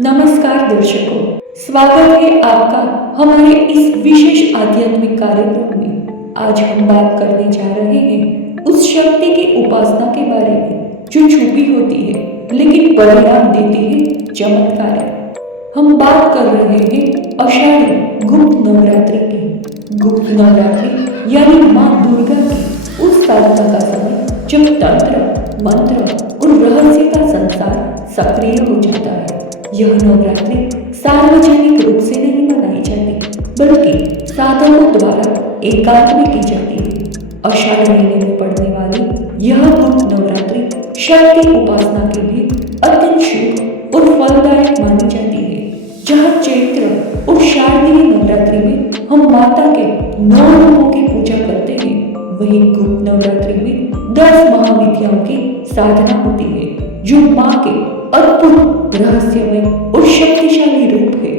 नमस्कार दर्शकों, स्वागत है आपका हमारे इस विशेष आध्यात्मिक कार्यक्रम में। आज हम बात करने जा रहे हैं उस शक्ति की उपासना के बारे में जो छुपी होती है लेकिन परिणाम देती है चमत्कारिक। हम बात कर रहे हैं आषाढ़ी गुप्त नवरात्रि की। गुप्त नवरात्रि यानी माँ दुर्गा की उस साधना का समय जब तंत्र, मंत्र और रहस्य का संसार सक्रिय हो जाता है। यह नवरात्रि सार्वजनिक रूप से नहीं मनाई जाती बल्कि साधकों द्वारा एकांत में की जाती है। आषाढ़ महीने में पड़ने वाली यह गुप्त नवरात्रि शक्ति उपासना के लिए अत्यंत शुभ और फलदायक मानी जाती है। जहाँ चैत्र और शारदीय नवरात्रि में हम माता के 9 रूपों की पूजा करते हैं, वहीं गुप्त नवरात्रि में 10 महाविद्याओं की साधना होती है जो माँ के अद्भुत रहस्यमय और शक्तिशाली रूप है।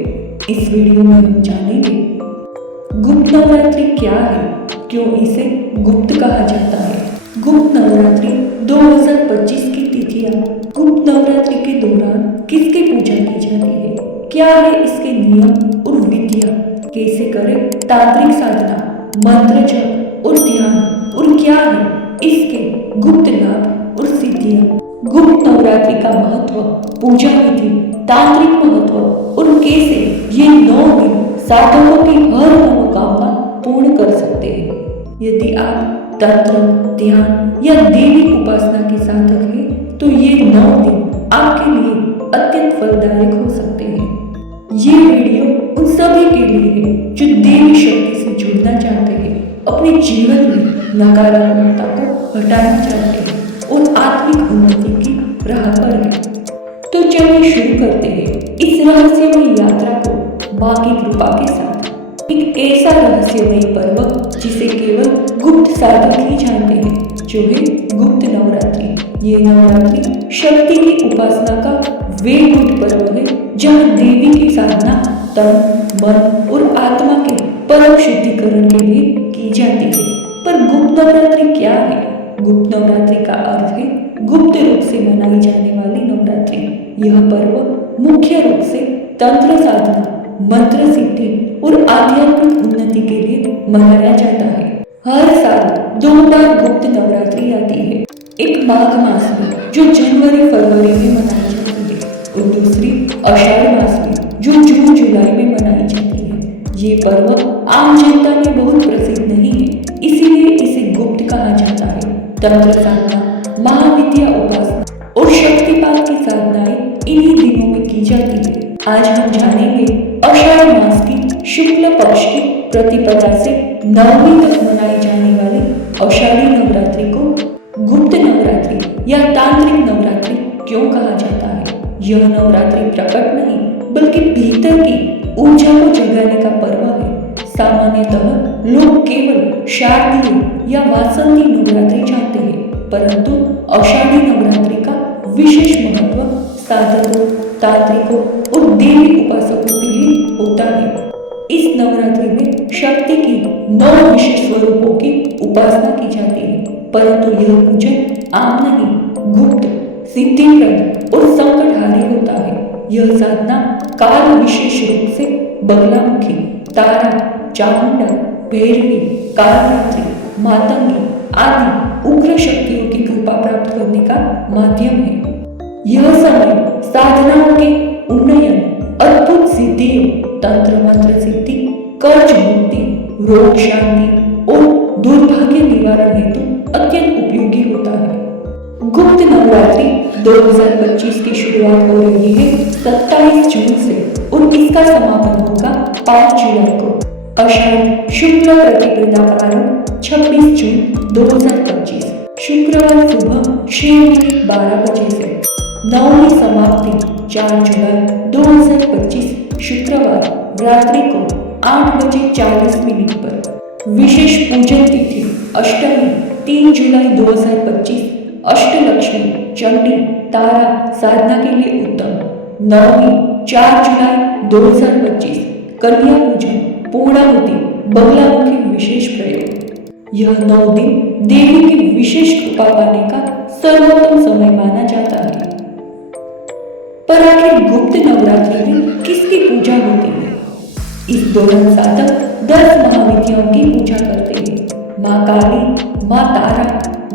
इस वीडियो में हम जानेंगे गुप्त नवरात्रि क्या है, क्यों इसे गुप्त कहा जाता है, गुप्त नवरात्रि 2025 की तिथियां, गुप्त नवरात्रि के दौरान किसकी पूजा की जाती है, क्या है इसके नियम और विधियां, कैसे करें तांत्रिक साधना, मंत्र जप और ध्यान, और क्या है इसके गुप्त लाभ और सिद्धियां। गुप्त नवरात्रि का महत्व, पूजा विधि, तांत्रिक महत्व और कैसे ये 9 दिन साधकों की हर मनोकामना पूर्ण कर सकते हैं। यदि आप तंत्र, ध्यान या देवी उपासना के साधक हैं तो ये 9 दिन आपके लिए अत्यंत फलदायक हो सकते हैं। ये वीडियो उन सभी के लिए है जो देवी शक्ति से जुड़ना चाहते हैं, अपने जीवन में नकारात्मकता को हटाना चाहते हैं और आत्मिक उन्नति की राह पर है। तो चलिए शुरू करते हैं इस रहस्यमय यात्रा को माँ की कृपा के साथ। एक ऐसा रहस्यमय पर्व जिसे केवल गुप्त साधक ही जानते हैं, जो है गुप्त नवरात्रि। ये नवरात्रि शक्ति की उपासना का वे गुप्त पर्व है जहाँ देवी की साधना तन, मन और आत्मा के परम शुद्धिकरण के लिए की जाती है। पर गुप्त नवरात्रि क्या है? गुप्त नवरात्रि का अर्थ है गुप्त रूप से मनाई जाने वाली नवरात्रि। यह पर्व मुख्य रूप से तंत्र साधना, मंत्र सिद्धि और आध्यात्मिक उन्नति के लिए मनाया जाता है। हर साल 2 बार गुप्त नवरात्रि आती है, एक माघ मास में जो जनवरी फरवरी में मनाई जाती है और दूसरी आषाढ़ मास में जो जून जुलाई में मनाई जाती है। ये पर्व आम जनता में बहुत प्रसिद्ध नहीं है, इसीलिए इसे गुप्त कहा जाता है। तंत्र साधना, महाविद्या उपासना और शक्तिपात की साधनाएं इन्हीं दिनों में की जाती है। आज हम जानेंगे आषाढ़ मास की शुक्ल पक्ष की प्रतिपदा से नवमी तक मनाई जाने वाली आषाढ़ी नवरात्रि को गुप्त नवरात्रि या तांत्रिक नवरात्रि क्यों कहा जाता है। यह नवरात्रि प्रकट नहीं बल्कि भीतर की ऊर्जा को जगाने का पर्व है। सामान्यतः लोग केवल शारदीय या वासंती नवरात्रि जानते हैं, परंतु आषाढ़ी नवरात्रि का विशेष महत्व साधकों, तांत्रिकों और देवी उपासकों के लिए होता है। इस नवरात्रि में शक्ति की 9 विशेष स्वरूपों की उपासना की जाती है, परंतु यह पूजन आम नहीं, गुप्त, सिद्धिप्रद और संकटहारी होता है। यह साधना काल विशेष रूप से बगलामुखी, तारा, चामुंडा, भैरवी, कालरात्रि, मातंगी आदि उग्र शक्तियों की कृपा प्राप्त करने का माध्यम है। यह समय साधनाओं के उन्नयन, अद्भुत सिद्धियों, तंत्र मंत्र सिद्धि, कर्ज मुक्ति, रोग शांति और दुर्भाग्य निवारण हेतु अत्यंत उपयोगी होता है। गुप्त नवरात्रि 2025 की शुरुआत हो रही है 27 जून से और इसका समापन होगा 5 जुलाई को। आषाढ़ शुक्ल प्रतिपदा प्रारंभ 26 जून 2025 शुक्रवार सुबह 6:12 बजे से। नवमी समाप्ति 4 जुलाई 2025 शुक्रवार रात्रि को 8:40 पर। विशेष पूजन तिथि अष्टमी 3 जुलाई 2025 अष्टलक्ष्मी, चंडी, तारा साधना के लिए उत्तम। नवमी 4 जुलाई 2025 कन्या पूजन, पूर्णाहुति, बगलामुखी विशेष प्रयोग। यह 9 दिन देवी की विशेष कृपा पाने का सर्वोत्तम समय माना जाता है। पर आखिर गुप्त नवरात्रि दोनों साधक 10 महाविद्याओं की पूजा करते हैं। माँ काली, माँ तारा,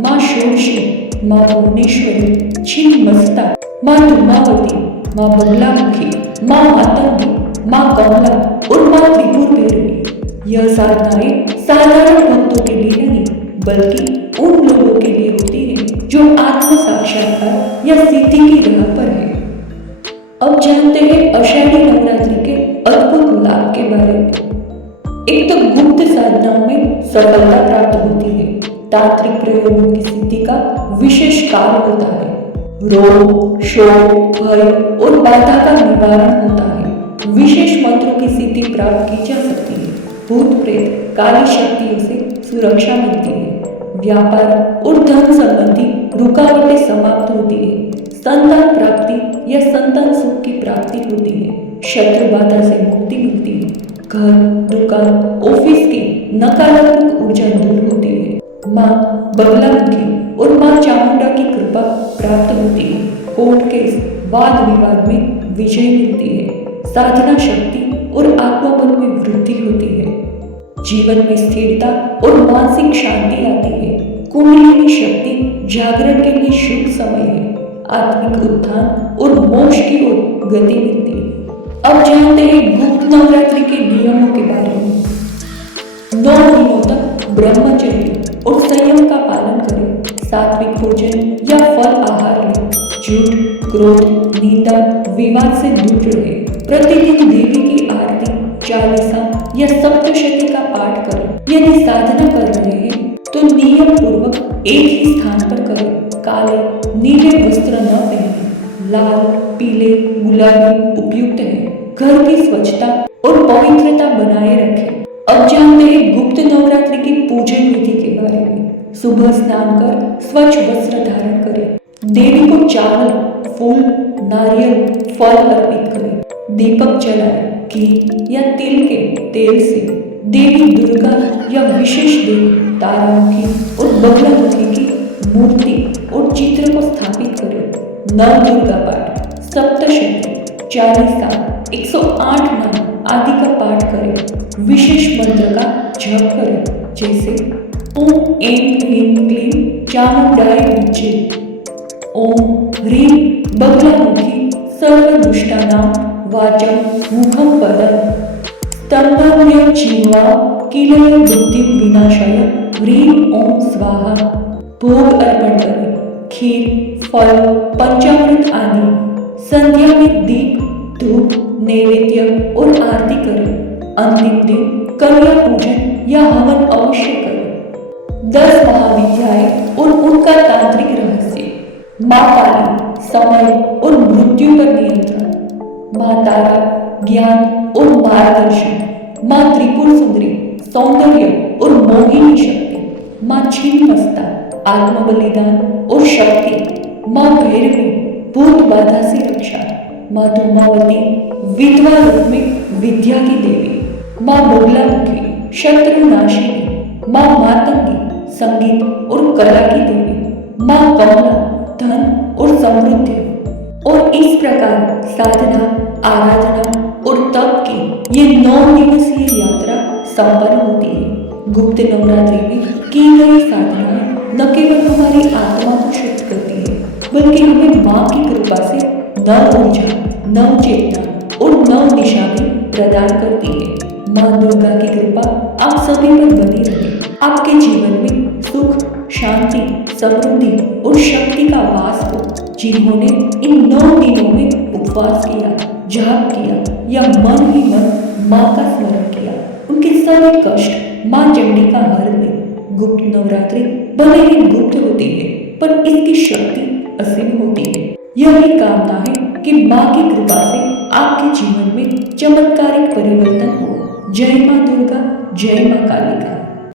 माँ षोडशी, माँ भुवनेश्वरी, छिन्नमस्ता, माँ धूमावती, माँ बगलामुखी, माँ मातंगी, माँ कमला और माँ त्रिपुर भैरवी। यह साधनाएं साधारण भक्तों के लिए नहीं बल्कि उन लोगों के लिए होती है जो आत्म साक्षात्कार या सिद्धि की राह पर है। अब जानते हैं आषाढ़ी नवरात्रि के अद्भुत लाभ के बारे में। एक तो गुप्त साधनाओं में सफलता प्राप्त होती है। तांत्रिक प्रयोगों की सिद्धि का विशेष काल होता है। रोग, शोक, भय और बाधा का निवारण होता है। विशेष मंत्रों की सिद्धि प्राप्त की जा सकती है। भूत प्रेत काली शक्तियों से सुरक्षा मिलती है। व्यापार और धन संबंधी रुकावटें समाप्त होती है। संतान प्राप्ति या संतान सुख की प्राप्ति होती है। शत्रु बाधा से मुक्ति मिलती है। घर, दुकान, ऑफिस की नकारात्मक ऊर्जा दूर होती है। माँ बगलामुखी और माँ चामुंडा की कृपा प्राप्त होती है। कोर्ट केस, वाद विवाद में विजय मिलती है। साधना शक्ति और आत्मबल में वृद्धि होती है। जीवन में स्थिरता और मानसिक शांति आती है। कुंडलिनी शक्ति जागरण के लिए शुभ समय है। आत्मिक उत्थान और मोक्ष की ओर गति मिलती है। अब जानते हैं गुप्त नवरात्रि के नियमों के बारे में। 9 दिनों तक ब्रह्मचर्य और संयम का पालन करें। सात्विक भोजन या फल आहार लें। झूठ, क्रोध, निंदा, विवाद से दूर रहे। प्रतिदिन देवी की आरती, चालीसा या सप्तशती का पाठ करें। यदि साधना कर रहे हैं तो नियम पूर्वक एक ही स्थान पर करें। काले, नीले वस्त्र न पहने। लाल, पीले, गुलाबी उपयुक्त है। घर की स्वच्छता और पवित्रता बनाए रखें। अब जानते हैं गुप्त नवरात्रि की पूजन विधि के बारे में। सुबह स्नान कर स्वच्छ वस्त्र धारण करें। देवी को चावल, फूल, नारियल, फल अर्पित करें। दीपक जलाएं। घी या तिल के तेल से देवी दुर्गा या विशेष देवी तारामुखी और बगलामुखी की मूर्ति और चित्र को स्थापित करें। नव दुर्गा पाठ, सप्तशती, चालीसा, 108 नाम आदि का पाठ करें। विशेष मंत्र का जप करें जैसे ओम ऐं ह्रीं क्लीं चामुंडाय विद्ये, ओम ह्रीं बगलामुखी सर्वदुष्टानां वाचं मुखं पदं, स्तंभं जीवा किलय बुद्धि विनाशाय ह्रीं ओम स्वाहा। भोग अर्पण करें। खीर, फल, पंचामृत आदि। संध्या में दीप, धूप, नैवेद्य और आरती करें। अंतिम दिन कन्या पूजन या हवन अवश्य करें। 10 महाविद्याएं और उनका तांत्रिक रहस्य। माँ काली, समय और मृत्यु पर नियंत्रण। माँ तारा, ज्ञान और मार्गदर्शन। माँ त्रिपुर सुंदरी, सौंदर्य और मोहिनी शक्ति। माँ छिन्नमस्ता, आत्म बलिदान और शक्ति। माँ भैरवी, भूत बाधा से रक्षा। माँ धूमावती, विधवा रूप में विद्या की देवी। माँ बगलामुखी, शत्रु नाशिनी। माँ मातंगी, संगीत और कला की देवी। माँ कमला, धन और समृद्धि। और इस प्रकार साधना, आराधना और तप की ये 9 दिवसीय यात्रा संपन्न होती है। गुप्त नवरात्रि में की गई साधनाएं न केवल हमारी आत्मा को शुद्ध करती है बल्कि हमें माँ की कृपा से नव ऊर्जा, नव चेतना और नव दिशा भी प्रदान करती है। माँ दुर्गा की कृपा आप सभी पर बनी रहे। आपके जीवन में सुख, शांति, समृद्धि और शक्ति का वास हो। जिन्होंने इन 9 दिनों में उपवास किया, जाप किया या मन ही मन माँ का स्मरण किया, उनके सभी कष्ट माँ चंडिका हर ले। गुप्त नवरात्रि भले ही गुप्त होती है पर इसकी शक्ति असीम होती है। यही कामना है कि माँ की कृपा से आपके जीवन में चमत्कारिक परिवर्तन हो। जय माँ दुर्गा, जय माँ कालिका।